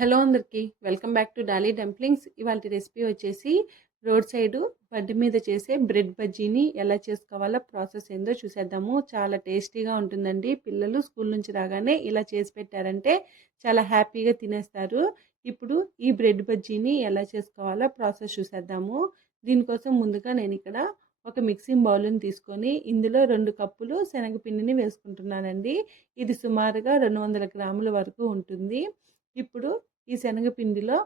Hello అందరికీ welcome back to Dolly dumplings. ఇవాళ recipe వచ్చేసి రోడ్ సైడు బడ్డి మీద చేసే బ్రెడ్ బజ్జీని ఎలా చేసుకోవాలో ప్రాసెస్ ఏందో చూసేద్దాము. చాలా టేస్టీగా ఉంటుందండి. పిల్లలు స్కూల్ నుంచి రాగానే ఇలా చేసి పెట్టారంటే చాలా హ్యాపీగా తినేస్తారు. ఇప్పుడు ఈ బ్రెడ్ బజ్జీని ఎలా చేసుకోవాలో ప్రాసెస్ చూసేద్దాము. దీనికోసం ముందుగా నేను ఇక్కడ ఒక మిక్సింగ్ బౌల్ని తీసుకొని ఇందులో 2 కప్పులు శనగపిండిని వేసుకుంటున్నానండి. ఇది సుమారుగా 200 గ్రాముల వరకు ఉంటుంది. ఇప్పుడు ఈ శనగపిండిలో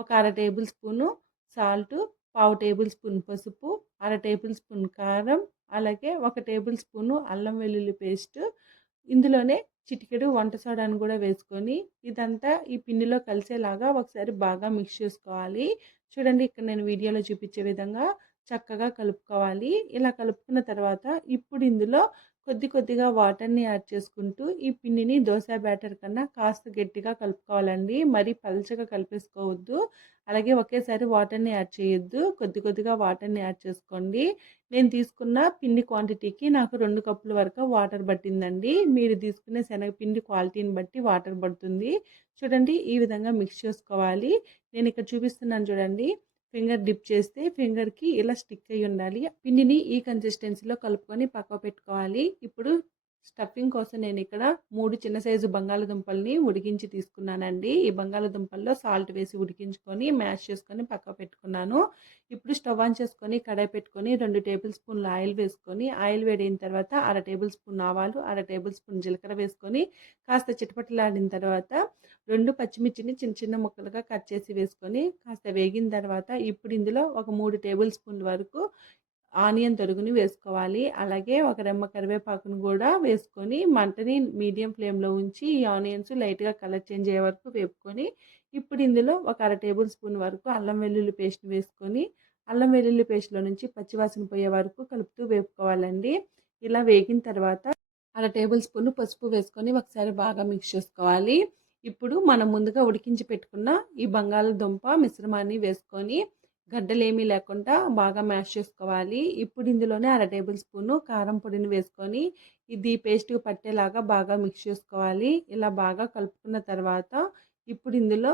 ఒక అర టేబుల్ స్పూను సాల్టు, పావు టేబుల్ స్పూన్ పసుపు, అర టేబుల్ స్పూన్ కారం, అలాగే ఒక టేబుల్ స్పూను అల్లం వెల్లుల్లి పేస్ట్, ఇందులోనే చిటికెడు వంట సోడాను కూడా వేసుకొని ఇదంతా ఈ పిండిలో కలిసేలాగా ఒకసారి బాగా మిక్స్ చేసుకోవాలి. చూడండి, ఇక్కడ నేను వీడియోలో చూపించే విధంగా చక్కగా కలుపుకోవాలి. ఇలా కలుపుకున్న తర్వాత ఇప్పుడు ఇందులో కొద్దిగా వాటర్ని యాడ్ చేసుకుంటూ ఈ పిండిని దోశ బ్యాటర్ కన్నా కాస్త గట్టిగా కలుపుకోవాలండి. మరీ పల్చగా కలిపేసుకోవద్దు. అలాగే ఒకేసారి వాటర్ని యాడ్ చేయొద్దు. కొద్దిగా వాటర్ని యాడ్ చేసుకోండి. నేను తీసుకున్న పిండి క్వాంటిటీకి నాకు 2 కప్పుల వరకు వాటర్ పట్టిందండి. మీరు తీసుకునే శనగపిండి క్వాలిటీని బట్టి వాటర్ పడుతుంది. చూడండి, ఈ విధంగా మిక్స్ చేసుకోవాలి. నేను ఇక్కడ చూపిస్తున్నాను చూడండి. ఫింగర్ డిప్ చేస్తే ఫింగర్కి ఇలా స్టిక్ అయి ఉండాలి. పిండిని ఈ కన్సిస్టెన్సీలో కలుపుకొని పక్కకు పెట్టుకోవాలి. ఇప్పుడు స్టఫింగ్ కోసం నేను ఇక్కడ 3 చిన్న సైజు బంగాళదుంపల్ని ఉడికించి తీసుకున్నానండి. ఈ బంగాళదుంపల్లో సాల్ట్ వేసి ఉడికించుకొని మ్యాష్ చేసుకొని పక్కకు పెట్టుకున్నాను. ఇప్పుడు స్టవ్ ఆన్ చేసుకొని కడాయి పెట్టుకొని 2 టేబుల్ స్పూన్ల ఆయిల్ వేసుకొని ఆయిల్ వేడైన తర్వాత అర టేబుల్ స్పూన్ ఆవాలు, అర టేబుల్ స్పూన్ జీలకర్ర వేసుకొని కాస్త చిటపటలాడిన తర్వాత 2 పచ్చిమిర్చిని చిన్న ముక్కలుగా కట్ చేసి వేసుకొని కాస్త వేగిన తర్వాత ఇప్పుడు ఇందులో ఒక 3 టేబుల్ స్పూన్ల వరకు ఆనియన్ తరుగుని వేసుకోవాలి. అలాగే ఒక రెమ్మ కరివేపాకును కూడా వేసుకొని మంటని మీడియం ఫ్లేమ్లో ఉంచి ఈ ఆనియన్స్ లైట్గా కలర్ చేంజ్ అయ్యే వరకు వేపుకొని ఇప్పుడు ఇందులో ఒక అర టేబుల్ స్పూన్ వరకు అల్లం వెల్లుల్లి పేస్ట్ వేసుకొని అల్లం వెల్లుల్లి పేస్ట్లో నుంచి పచ్చివాసన పోయే వరకు కలుపుతూ వేపుకోవాలండి. ఇలా వేగిన తర్వాత అర టేబుల్ స్పూన్ పసుపు వేసుకొని ఒకసారి బాగా మిక్స్ చేసుకోవాలి. ఇప్పుడు మనం ముందుగా ఉడికించి పెట్టుకున్న ఈ బంగాళదుంప మిశ్రమాన్ని వేసుకొని గడ్డలేమీ లేకుండా బాగా మ్యాష్ చేసుకోవాలి. ఇప్పుడు ఇందులోనే అర టేబుల్ స్పూను కారం పొడిని వేసుకొని ఇది పేస్ట్కి పట్టేలాగా బాగా మిక్స్ చేసుకోవాలి. ఇలా బాగా కలుపుకున్న తర్వాత ఇప్పుడు ఇందులో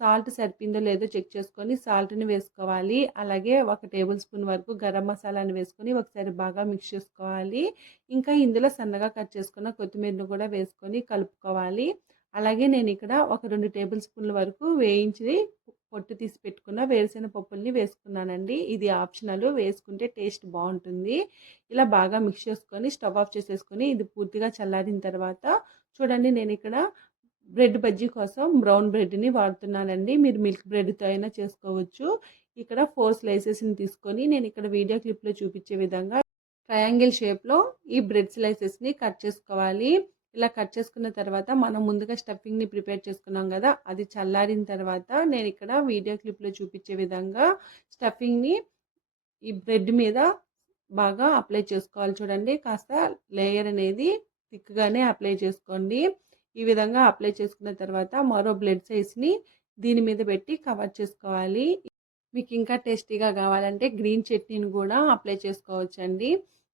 సాల్ట్ సరిపోయిందో లేదో చెక్ చేసుకొని సాల్ట్ని వేసుకోవాలి. అలాగే ఒక టేబుల్ స్పూన్ వరకు గరం మసాలాని వేసుకొని ఒకసారి బాగా మిక్స్ చేసుకోవాలి. ఇంకా ఇందులో సన్నగా కట్ చేసుకున్న కొత్తిమీరను కూడా వేసుకొని కలుపుకోవాలి. అలాగే నేను ఇక్కడ ఒక 2 టేబుల్ స్పూన్ల వరకు వేయించి పొట్టు తీసి పెట్టుకున్న వేరుశెనగ పప్పుల్ని వేసుకున్నానండి. ఇది ఆప్షనల్, వేసుకుంటే టేస్ట్ బాగుంటుంది. ఇలా బాగా మిక్స్ చేసుకొని స్టవ్ ఆఫ్ చేసేసుకొని ఇది పూర్తిగా చల్లారిన తర్వాత చూడండి, నేను ఇక్కడ బ్రెడ్ బజ్జీ కోసం బ్రౌన్ బ్రెడ్ని వాడుతున్నానండి. మీరు మిల్క్ బ్రెడ్తో అయినా చేసుకోవచ్చు. ఇక్కడ 4 స్లైసెస్ని తీసుకొని నేను ఇక్కడ వీడియో క్లిప్లో చూపించే విధంగా ట్రయాంగిల్ షేప్లో ఈ బ్రెడ్ స్లైసెస్ని కట్ చేసుకోవాలి. ఇలా కట్ చేసుకున్న తర్వాత మనం ముందుగా స్టఫింగ్ని ప్రిపేర్ చేసుకున్నాం కదా, అది చల్లారిన తర్వాత నేను ఇక్కడ వీడియో క్లిప్లో చూపించే విధంగా స్టఫింగ్ని ఈ బ్రెడ్ మీద బాగా అప్లై చేసుకోవాలి. చూడండి, కాస్త లేయర్ అనేది థిక్గానే అప్లై చేసుకోండి. ఈ విధంగా అప్లై చేసుకున్న తర్వాత మరో బ్రెడ్ సైజ్ని దీని మీద పెట్టి కవర్ చేసుకోవాలి. మీకు ఇంకా టేస్టీగా కావాలంటే గ్రీన్ చట్నీని కూడా అప్లై చేసుకోవచ్చండి.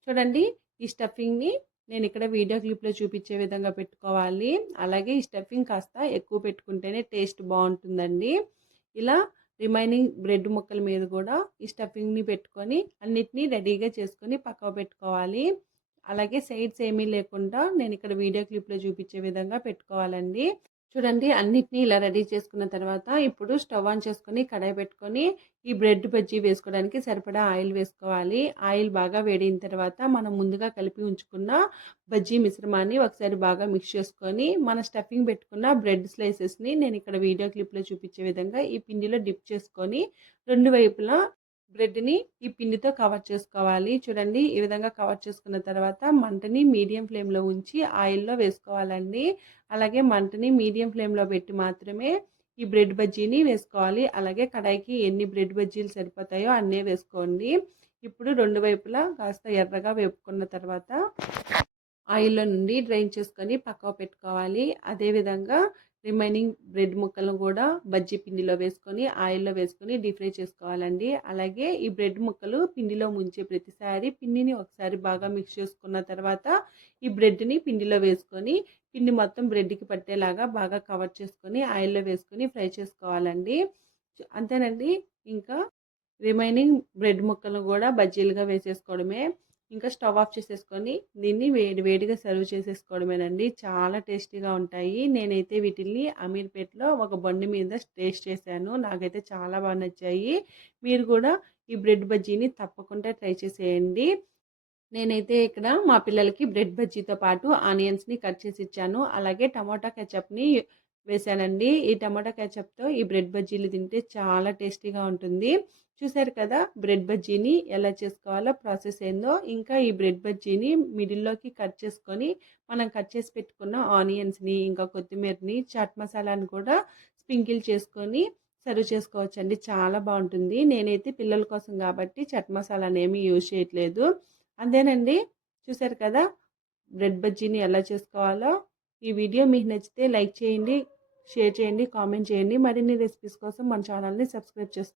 చూడండి, ఈ స్టఫింగ్ని నేను ఇక్కడ వీడియో క్లిప్లో చూపించే విధంగా పెట్టుకోవాలి. అలాగే ఈ స్టఫింగ్ కాస్త ఎక్కువ పెట్టుకుంటేనే టేస్ట్ బాగుంటుందండి. ఇలా రిమైనింగ్ బ్రెడ్ ముక్కల మీద కూడా ఈ స్టఫింగ్ని పెట్టుకొని అన్నిటినీ రెడీగా చేసుకొని పక్కకు పెట్టుకోవాలి. అలాగే సైడ్స్ ఏమీ లేకుండా నేను ఇక్కడ వీడియో క్లిప్లో చూపించే విధంగా పెట్టుకోవాలండి. చూడండి, అన్నిటినీ ఇలా రెడీ చేసుకున్న తర్వాత ఇప్పుడు స్టవ్ ఆన్ చేసుకొని కడాయి పెట్టుకొని ఈ బ్రెడ్ బజ్జీ వేసుకోవడానికి సరిపడా ఆయిల్ వేసుకోవాలి. ఆయిల్ బాగా వేడిన తర్వాత మనం ముందుగా కలిపి ఉంచుకున్న బజ్జీ మిశ్రమాన్ని ఒకసారి బాగా మిక్స్ చేసుకొని మన స్టఫింగ్ పెట్టుకున్న బ్రెడ్ స్లైసెస్ని నేను ఇక్కడ వీడియో క్లిప్లో చూపించే విధంగా ఈ పిండిలో డిప్ చేసుకొని 2 వైపులా బ్రెడ్ని ఈ పిండితో కవర్ చేసుకోవాలి. చూడండి, ఈ విధంగా కవర్ చేసుకున్న తర్వాత మంటని మీడియం ఫ్లేమ్లో ఉంచి ఆయిల్లో వేసుకోవాలండి. అలాగే మంటని మీడియం ఫ్లేమ్లో పెట్టి మాత్రమే ఈ బ్రెడ్ బజ్జీని వేసుకోవాలి. అలాగే కడాయికి ఎన్ని బ్రెడ్ బజ్జీలు సరిపోతాయో అన్నే వేసుకోండి. ఇప్పుడు 2 వైపులా కాస్త ఎర్రగా వేపుకున్న తర్వాత ఆయిల్లో నుండి డ్రైన్ చేసుకొని పక్కకు పెట్టుకోవాలి. అదేవిధంగా రిమైనింగ్ బ్రెడ్ ముక్కలను కూడా బజ్జీ పిండిలో వేసుకొని ఆయిల్లో వేసుకొని డీప్ ఫ్రై చేసుకోవాలండి. అలాగే ఈ బ్రెడ్ ముక్కలు పిండిలో ముంచే ప్రతిసారి పిండిని ఒకసారి బాగా మిక్స్ చేసుకున్న తర్వాత ఈ బ్రెడ్ని పిండిలో వేసుకొని పిండి మొత్తం బ్రెడ్కి పట్టేలాగా బాగా కవర్ చేసుకొని ఆయిల్లో వేసుకొని ఫ్రై చేసుకోవాలండి. అంతేనండి. ఇంకా రిమైనింగ్ బ్రెడ్ ముక్కలను కూడా బజ్జీలుగా వేసేసుకోవడమే. ఇంకా స్టవ్ ఆఫ్ చేసేసుకొని దీన్ని వేడిగా సర్వ్ చేసేసుకోవడమేనండి. చాలా టేస్టీగా ఉంటాయి. నేనైతే వీటిని అమీర్పేటలో ఒక బండి మీద టేస్ట్ చేశాను. నాకైతే చాలా బాగా నచ్చాయి. మీరు కూడా ఈ బ్రెడ్ బజ్జీని తప్పకుండా ట్రై చేసేయండి. నేనైతే ఇక్కడ మా పిల్లలకి బ్రెడ్ బజ్జీతో పాటు ఆనియన్స్ని కట్ చేసి ఇచ్చాను. అలాగే టమాటా కెచప్ని వేశానండి. ఈ టమాటా కెచప్తో ఈ బ్రెడ్ బజ్జీలు తింటే చాలా టేస్టీగా ఉంటుంది. చూశారు కదా బ్రెడ్ బజ్జీని ఎలా చేసుకోవాలో ప్రాసెస్ ఏందో. ఇంకా ఈ బ్రెడ్ బజ్జీని మిడిల్లోకి కట్ చేసుకొని మనం కట్ చేసి పెట్టుకున్న ఆనియన్స్ని ఇంకా కొత్తిమీరని చాట్ మసాలాని కూడా స్ప్రింకిల్ చేసుకొని సర్వ్ చేసుకోవచ్చండి. చాలా బాగుంటుంది. నేనైతే పిల్లల కోసం కాబట్టి చాట్ మసాలాని ఏమీ యూజ్ చేయట్లేదు. అంతేనండి. చూశారు కదా బ్రెడ్ బజ్జీని ఎలా చేసుకోవాలో. ఈ వీడియో మీకు నచ్చితే లైక్ చేయండి, షేర్ చేయండి, కామెంట్ చేయండి. మరిన్ని రెసిపీస్ కోసం మన ఛానల్ని సబ్స్క్రైబ్ చేసుకోండి.